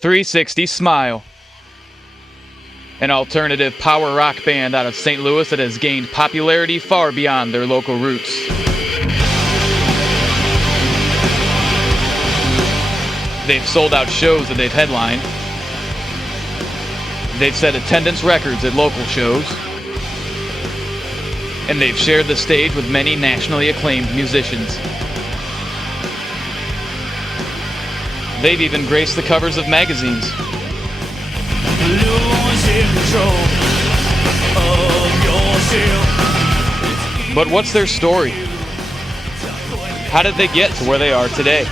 360Smile, an alternative power rock band out of St. Louis that has gained popularity far beyond their local roots. They've sold out shows that they've headlined. They've set attendance records at local shows. And they've shared the stage with many nationally acclaimed musicians. They've even graced the covers of magazines. But what's their story? How did they get to where they are today?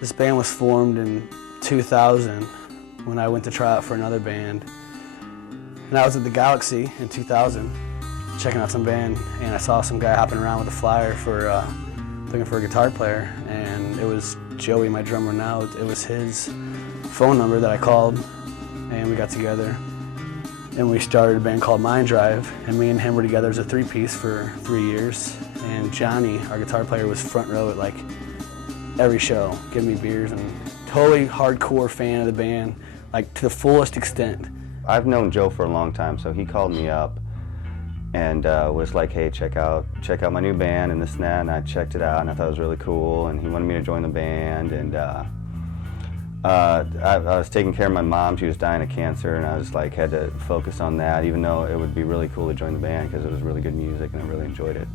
This band was formed in 2000 when I went to try out for another band. And I was at the Galaxy in 2000, checking out some band, and I saw some guy hopping around with a flyer for looking for a guitar player, and it was Joey, my drummer now. It was his phone number that I called, and we got together, and we started a band called Mind Drive, and me and him were together as a three-piece for 3 years, and Johnny, our guitar player, was front row at like every show, giving me beers, and totally hardcore fan of the band, like to the fullest extent. I've known Joe for a long time, so he called me up and was like, hey, check out my new band and this and that, and I checked it out and I thought it was really cool, and he wanted me to join the band, and I was taking care of my mom. She was dying of cancer, and I was like, had to focus on that, even though it would be really cool to join the band because it was really good music and I really enjoyed it.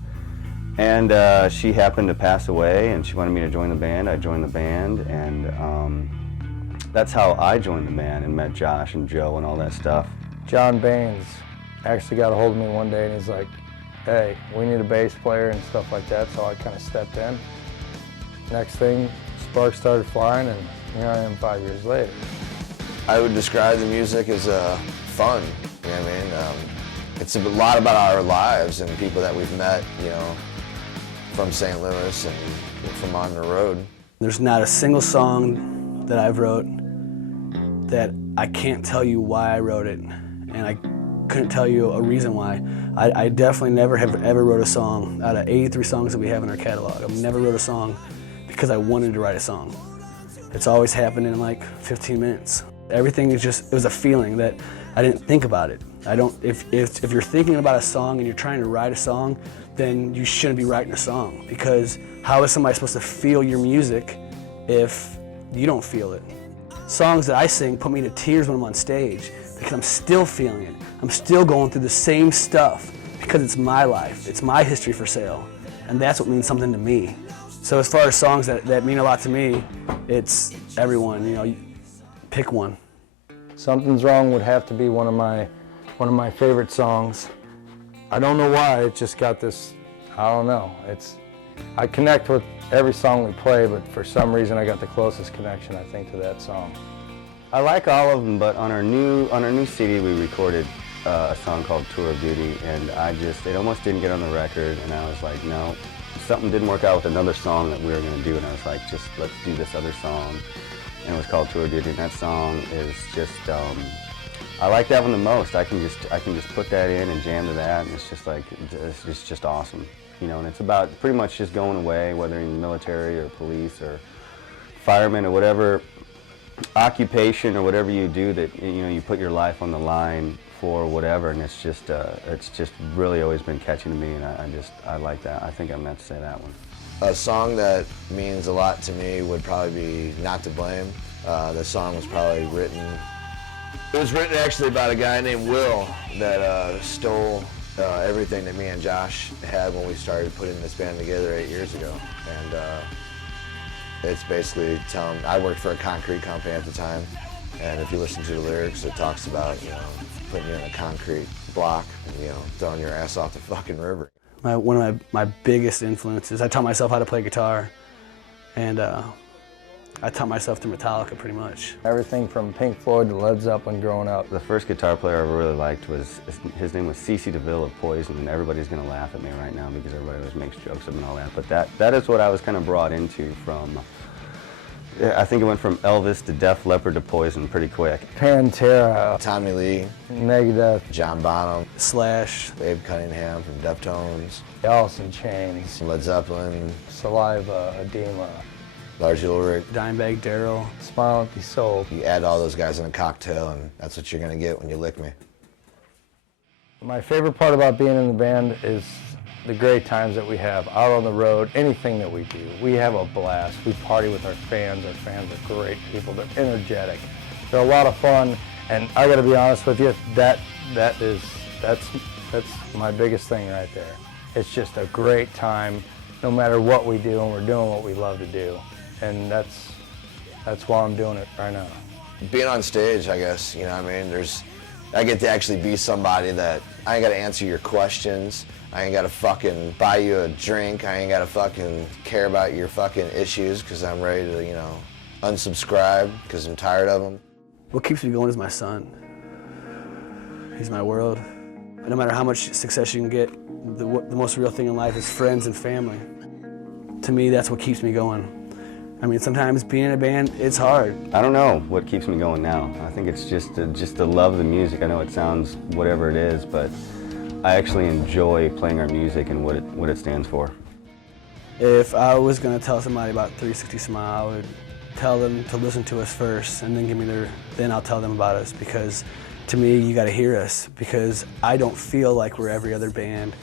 And she happened to pass away, and she wanted me to join the band. I joined the band, and that's how I joined the band and met Josh and Joe and all that stuff. John Baines actually got a hold of me one day, and he's like, hey, we need a bass player and stuff like that, so I kind of stepped in. Next thing, sparks started flying, and here I am 5 years later. I would describe the music as fun, you know what I mean? It's a lot about our lives and people that we've met, you know, from St. Louis and from on the road. There's not a single song that I've wrote that I can't tell you why I wrote it, and I couldn't tell you a reason why. I definitely never have ever wrote a song out of 83 songs that we have in our catalog. I've never wrote a song because I wanted to write a song. It's always happened in like 15 minutes. Everything is just, it was a feeling that I didn't think about it. If you're thinking about a song and you're trying to write a song, then you shouldn't be writing a song, because how is somebody supposed to feel your music if you don't feel it? Songs that I sing put me to tears when I'm on stage because I'm still feeling it. I'm still going through the same stuff because it's my life. It's my history for sale, and that's what means something to me. So as far as songs that mean a lot to me, it's everyone, you know, you pick one. Something's Wrong would have to be one of my favorite songs. I don't know why, it just got this, I don't know. I connect with every song we play, but for some reason I got the closest connection, I think, to that song. I like all of them, but on our new CD we recorded a song called Tour of Duty, and it almost didn't get on the record, and I was like, no, something didn't work out with another song that we were going to do, and I was like, just let's do this other song, and it was called Tour of Duty, and that song is just, I like that one the most. I can just put that in and jam to that, and it's just like, it's just awesome. You know, and it's about pretty much just going away, whether you're in the military or police or fireman or whatever occupation or whatever you do, that, you know, you put your life on the line for whatever, and it's just really always been catchy to me, and I like that. I think I meant to say that one. A song that means a lot to me would probably be Not to Blame. The song was probably written, it was written actually about a guy named Will that stole everything that me and Josh had when we started putting this band together 8 years ago. And it's basically telling, I worked for a concrete company at the time, and if you listen to the lyrics, it talks about, you know, putting you in a concrete block and, you know, throwing your ass off the fucking river. One of my biggest influences, I taught myself how to play guitar, and I taught myself to Metallica pretty much. Everything from Pink Floyd to Led Zeppelin growing up. The first guitar player I ever really liked was, his name was C.C. DeVille of Poison, and everybody's going to laugh at me right now because everybody always makes jokes of him and all that, but that is what I was kind of brought into from I think it went from Elvis to Def Leppard to Poison pretty quick. Pantera, Tommy Lee, Megadeth, John Bonham, Slash, Abe Cunningham from Deftones, Alice in Chains, Led Zeppelin, Saliva, Edema, Lars Ulrich. Dimebag Darrell. Smile Empty Soul. You add all those guys in a cocktail, and that's what you're gonna get when you lick me. My favorite part about being in the band is the great times that we have out on the road, anything that we do. We have a blast. We party with our fans. Our fans are great people. They're energetic. They're a lot of fun. And I gotta be honest with you, that's my biggest thing right there. It's just a great time no matter what we do, and we're doing what we love to do. And that's why I'm doing it right now. Being on stage, I guess, you know what I mean? I get to actually be somebody that I ain't gotta answer your questions. I ain't gotta fucking buy you a drink. I ain't gotta fucking care about your fucking issues because I'm ready to, you know, unsubscribe because I'm tired of them. What keeps me going is my son. He's my world. No matter how much success you can get, the most real thing in life is friends and family. To me, that's what keeps me going. I mean, sometimes being in a band, it's hard. I don't know what keeps me going now. I think it's just to love the music. I know it sounds whatever it is, but I actually enjoy playing our music and what it stands for. If I was going to tell somebody about 360Smile, I would tell them to listen to us first and then then I'll tell them about us, because to me, you got to hear us, because I don't feel like we're every other band.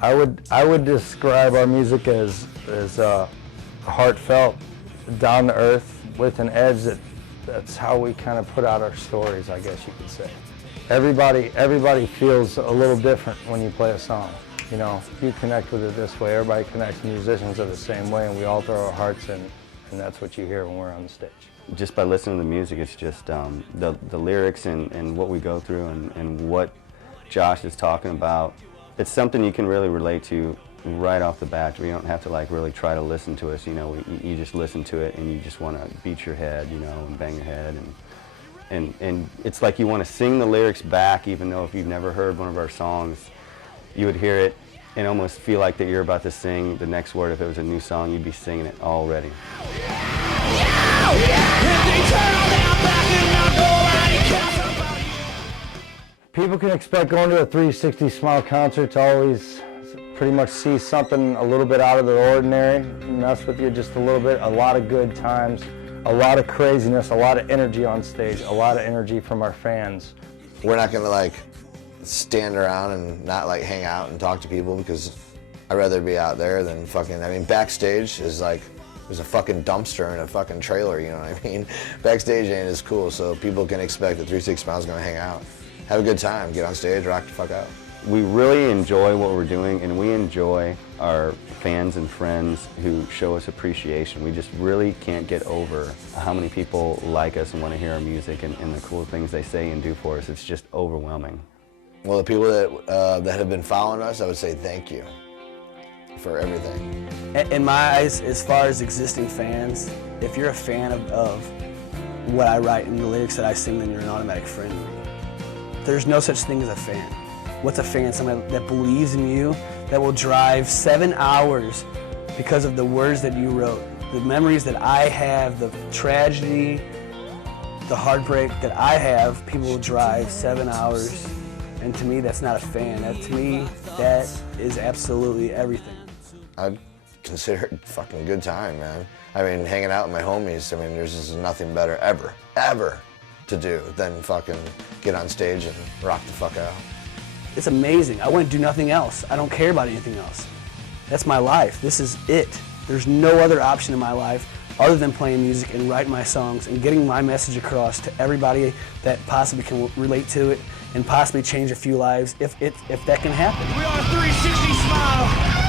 I would describe our music as heartfelt, down to earth, with an edge. That's how we kind of put out our stories, I guess you could say. Everybody feels a little different when you play a song. You know, you connect with it this way. Everybody connects. Musicians are the same way, and we all throw our hearts in, and that's what you hear when we're on the stage. Just by listening to the music, it's just the lyrics and what we go through and what Josh is talking about. It's something you can really relate to right off the bat. We don't have to like really try to listen to us. You know, you just listen to it and you just want to beat your head, you know, and bang your head, and it's like you want to sing the lyrics back, even though if you've never heard one of our songs, you would hear it and almost feel like that you're about to sing the next word. If it was a new song, you'd be singing it already. People can expect going to a 360Smile concert to always pretty much see something a little bit out of the ordinary, mess with you just a little bit, a lot of good times, a lot of craziness, a lot of energy on stage, a lot of energy from our fans. We're not gonna like stand around and not like hang out and talk to people, because I'd rather be out there than fucking, I mean, backstage is like, there's a fucking dumpster in a fucking trailer, you know what I mean? Backstage ain't as cool, so people can expect that 360Smile is gonna hang out, have a good time, get on stage, rock the fuck out. We really enjoy what we're doing, and we enjoy our fans and friends who show us appreciation. We just really can't get over how many people like us and want to hear our music and the cool things they say and do for us. It's just overwhelming. Well, the people that have been following us, I would say thank you for everything. In my eyes, as far as existing fans, if you're a fan of what I write and the lyrics that I sing, then you're an automatic friend to me. There's no such thing as a fan. What's a fan? Somebody that believes in you, that will drive 7 hours because of the words that you wrote. The memories that I have, the tragedy, the heartbreak that I have, people will drive 7 hours. And to me, that's not a fan. To me, that is absolutely everything. I'd consider it fucking good time, man. I mean, hanging out with my homies, I mean, there's just nothing better ever to do than fucking get on stage and rock the fuck out. It's amazing. I want to do nothing else. I don't care about anything else. That's my life. This is it. There's no other option in my life other than playing music and writing my songs and getting my message across to everybody that possibly can relate to it and possibly change a few lives if that can happen. We are 360Smile.